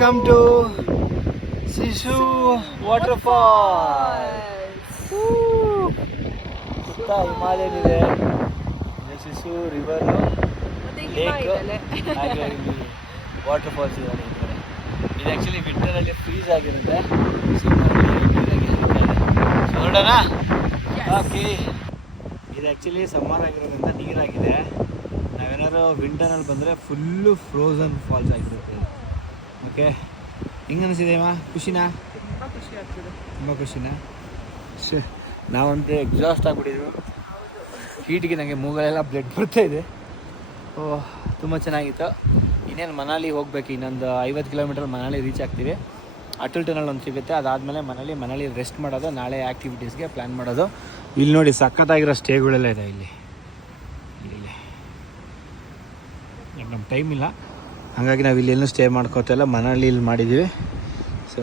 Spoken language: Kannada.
Welcome to Shishu waterfall. ಸುತ್ತ ಹಿಮಾಲಯನ್ ಇದೆ, ಶಿಶು ರಿವರು, ಹಾಗೆ ಇಲ್ಲಿ ವಾಟರ್ಫಾಲ್ಸ್ ಇದೆ. ಇದು ಆ್ಯಕ್ಚುಲಿ ವಿಂಟರಲ್ಲಿ ಫ್ರೀಸ್ ಆಗಿರುತ್ತೆ, ನೋಡೋಣ. ಓಕೆ, ಇದು ಆ್ಯಕ್ಚುಲಿ ಸಮ್ಮರ್ ಆಗಿರೋದ್ರಿಂದ ನೀರಾಗಿದೆ. ನಾವೇನಾದ್ರು ವಿಂಟರ್ನಲ್ಲಿ ಬಂದರೆ ಫುಲ್ಲು ಫ್ರೋಝನ್ ಫಾಲ್ಸ್ ಆಗಿರುತ್ತೆ. ಓಕೆ, ಹೆಂಗೆ ಅನಿಸಿದೆ ಅಮ್ಮ? ಖುಷಿನಾ? ತುಂಬ ಖುಷಿ ಆಗ್ತದೆ. ತುಂಬ ಖುಷಿನಾ? ನಾವಂತೂ ಎಕ್ಸಾಸ್ಟ್ ಆಗಿಬಿಟ್ಟಿದ್ವಿ. ಹೀಟ್ಗೆ ನನಗೆ ಮೂಗಲೆಲ್ಲ ಬ್ಲಡ್ ಬರ್ತಾ ಇದೆ. ಓಹ್, ತುಂಬ ಚೆನ್ನಾಗಿತ್ತು. ಇನ್ನೇನು ಮನಾಲಿ ಹೋಗಬೇಕು, ಇನ್ನೊಂದು 50 ಕಿಲೋಮೀಟರ್ ಮನಾಲಿ ರೀಚ್ ಆಗ್ತೀವಿ. ಅಟಲ್ ಟನಲ್ ಒಂದು ಸಿಗುತ್ತೆ, ಅದಾದಮೇಲೆ ಮನೇಲಿ ರೆಸ್ಟ್ ಮಾಡೋದು, ನಾಳೆ ಆ್ಯಕ್ಟಿವಿಟೀಸ್ಗೆ ಪ್ಲ್ಯಾನ್ ಮಾಡೋದು. ಇಲ್ಲಿ ನೋಡಿ ಸಖತ್ತಾಗಿರೋ ಸ್ಟೇಗಳೆಲ್ಲ ಇದೆ ಇಲ್ಲಿ. ನಮ್ಮ ಟೈಮ್ ಇಲ್ಲ, ಹಾಗಾಗಿ ನಾವು ಇಲ್ಲೇನು ಸ್ಟೇ ಮಾಡ್ಕೋತಾ ಇಲ್ಲ, ಮನಾಲಿಯಲ್ಲಿ ಮಾಡಿದ್ದೀವಿ. ಸೊ